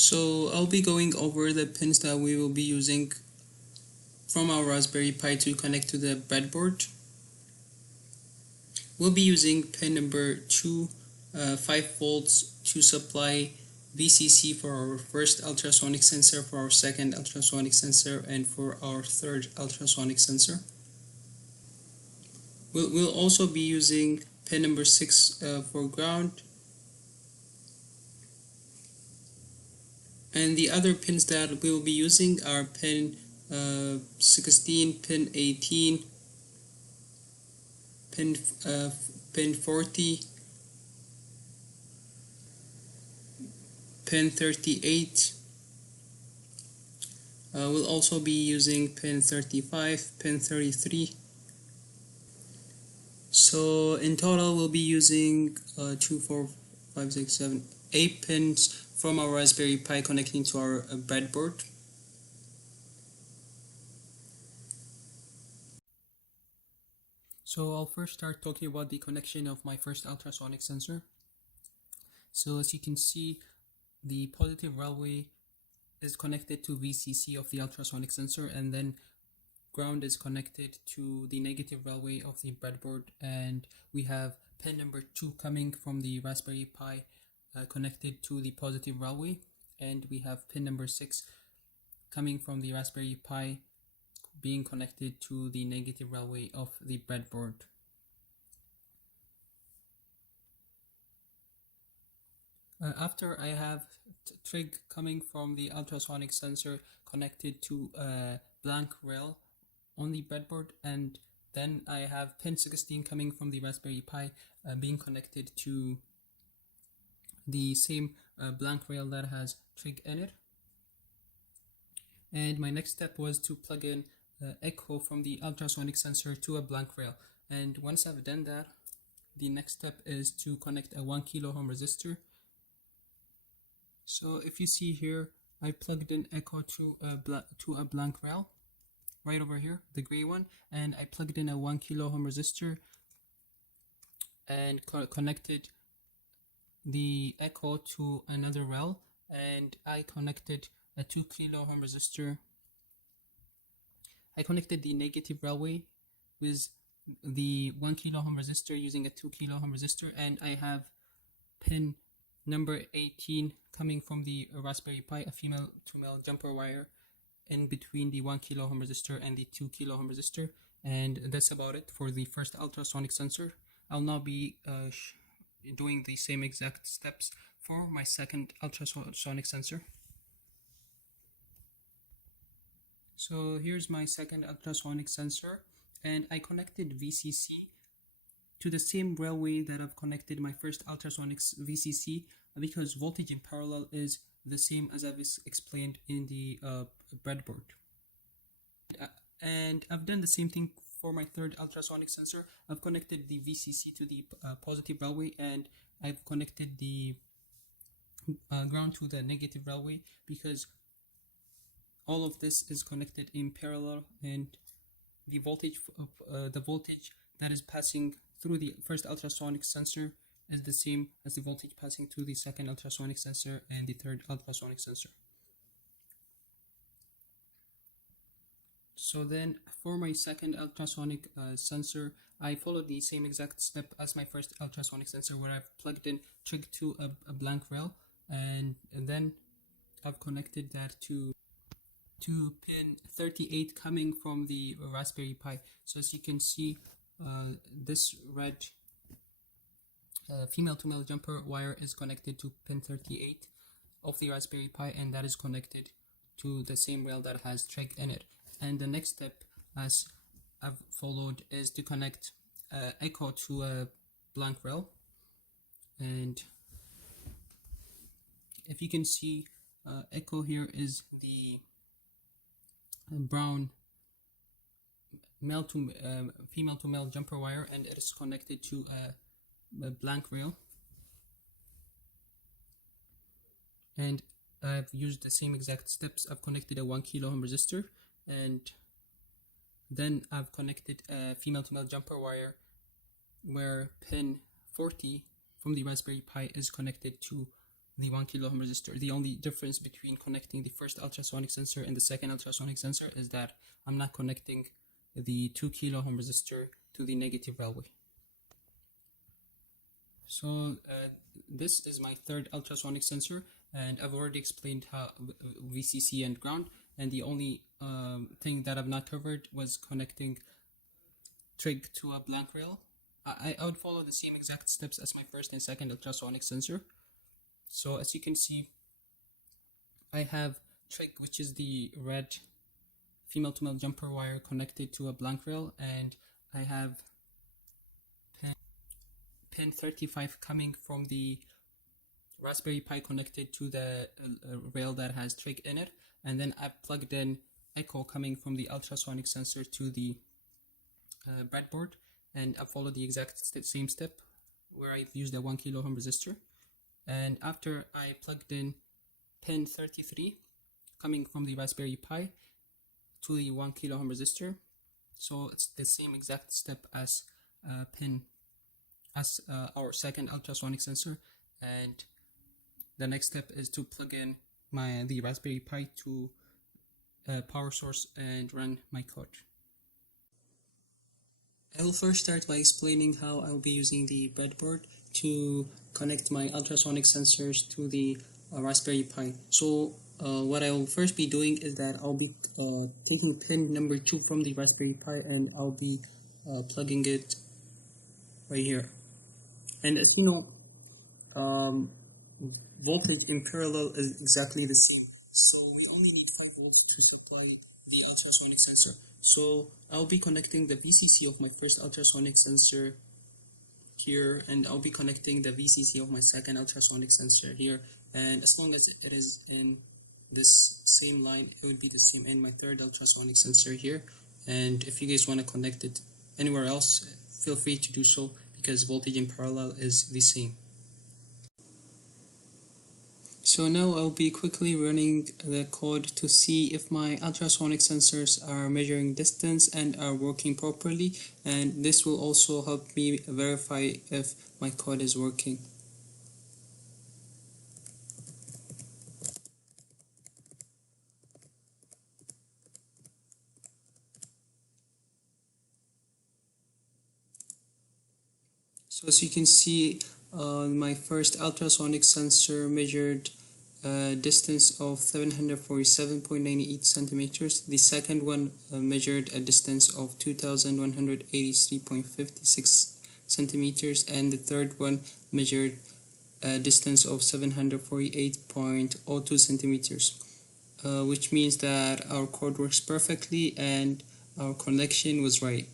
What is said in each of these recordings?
So I'll be going over the pins that we will be using from our Raspberry Pi to connect to the breadboard. We'll be using pin number 2, 5 volts to supply VCC for our first ultrasonic sensor, for our second ultrasonic sensor, and for our third ultrasonic sensor. We'll also be using pin number 6 for ground. And the other pins that we will be using are pin 16, pin 18, pin 40, pin 38. We'll also be using pin 35, pin 33. So in total we'll be using 2, 4, 5, 6, 7, 8 pins from our Raspberry Pi connecting to our breadboard. So I'll first start talking about the connection of my first ultrasonic sensor. So as you can see, the positive railway is connected to VCC of the ultrasonic sensor, and then ground is connected to the negative railway of the breadboard, and we have pin number 2 coming from the Raspberry Pi connected to the positive railway, and we have pin number 6 coming from the Raspberry Pi being connected to the negative railway of the breadboard. After I have TRIG coming from the ultrasonic sensor connected to a blank rail on the breadboard, and then I have pin 16 coming from the Raspberry Pi being connected to the same blank rail that has TRIG in it. And my next step was to plug in echo from the ultrasonic sensor to a blank rail, and once I've done that, the next step is to connect a 1 kilo-Ohm resistor. So if you see here, I plugged in echo to a blank rail right over here, the gray one, and I plugged in a 1 kilo-Ohm resistor and connected the echo to another rail, and I connected a 2 kilo-Ohm resistor. I connected the negative railway with the 1 kilo-Ohm resistor using a 2 kilo-Ohm resistor, and I have pin number 18 coming from the Raspberry Pi, a female to male jumper wire in between the 1 kilo-Ohm resistor and the 2 kilo-Ohm resistor. And that's about it for the first ultrasonic sensor. I'll now be doing the same exact steps for my second ultrasonic sensor. So here's my second ultrasonic sensor, and I connected VCC to the same railway that I've connected my first ultrasonic VCC, because voltage in parallel is the same as I've explained in the breadboard. And I've done the same thing for my third ultrasonic sensor. I've connected the VCC to the positive railway, and I've connected the ground to the negative railway, because all of this is connected in parallel, and the voltage that is passing through the first ultrasonic sensor is the same as the voltage passing through the second ultrasonic sensor and the third ultrasonic sensor. So then for my second ultrasonic sensor, I followed the same exact step as my first ultrasonic sensor, where I've plugged in TRIG to a blank rail, and then I've connected that to pin 38 coming from the Raspberry Pi. So as you can see, this red female to male jumper wire is connected to pin 38 of the Raspberry Pi, and that is connected to the same rail that has TRIG in it. And the next step, as I've followed, is to connect echo to a blank rail. And if you can see, echo here is the brown female to male jumper wire, and it is connected to a blank rail. And I've used the same exact steps. I've connected a 1 kilo-Ohm resistor, and then I've connected a female to male jumper wire where pin 40 from the Raspberry Pi is connected to the 1 kilo ohm resistor. The only difference between connecting the first ultrasonic sensor and the second ultrasonic sensor is that I'm not connecting the 2 kilo ohm resistor to the negative railway. So this is my third ultrasonic sensor, and I've already explained how VCC and ground, and the only thing that I've not covered was connecting TRIG to a blank rail. I would follow the same exact steps as my first and second ultrasonic sensor. So as you can see, I have TRIG, which is the red female to male jumper wire, connected to a blank rail, and I have pin 35 coming from the Raspberry Pi connected to the rail that has TRIG in it, and then I've plugged in echo coming from the ultrasonic sensor to the breadboard, and I followed the exact same step where I've used a 1 kilo ohm resistor. And after I plugged in pin 33 coming from the Raspberry Pi to the 1 kilo ohm resistor, so it's the same exact step as our second ultrasonic sensor. And the next step is to plug in the Raspberry Pi to a power source and run my code. I will first start by explaining how I'll be using the breadboard to connect my ultrasonic sensors to the Raspberry Pi. So what I will first be doing is that I'll be taking pin number 2 from the Raspberry Pi, and I'll be plugging it right here. And as you know, voltage in parallel is exactly the same. So we only need 5 volts to supply the ultrasonic sensor. So I'll be connecting the VCC of my first ultrasonic sensor here, and I'll be connecting the VCC of my second ultrasonic sensor here. And as long as it is in this same line, it would be the same in my third ultrasonic sensor here. And if you guys want to connect it anywhere else, feel free to do so, because voltage in parallel is the same. So now I'll be quickly running the code to see if my ultrasonic sensors are measuring distance and are working properly, and this will also help me verify if my code is working. So as you can see, my first ultrasonic sensor measured a distance of 747.98 centimeters. The second one measured a distance of 2183.56 centimeters, and the third one measured a distance of 748.02 centimeters, which means that our code works perfectly and our connection was right.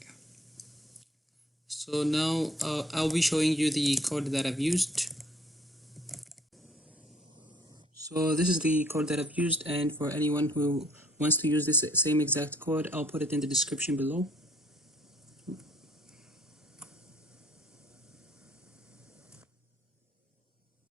So now I'll be showing you the code that I've used. So this is the code that I've used, and for anyone who wants to use this same exact code, I'll put it in the description below.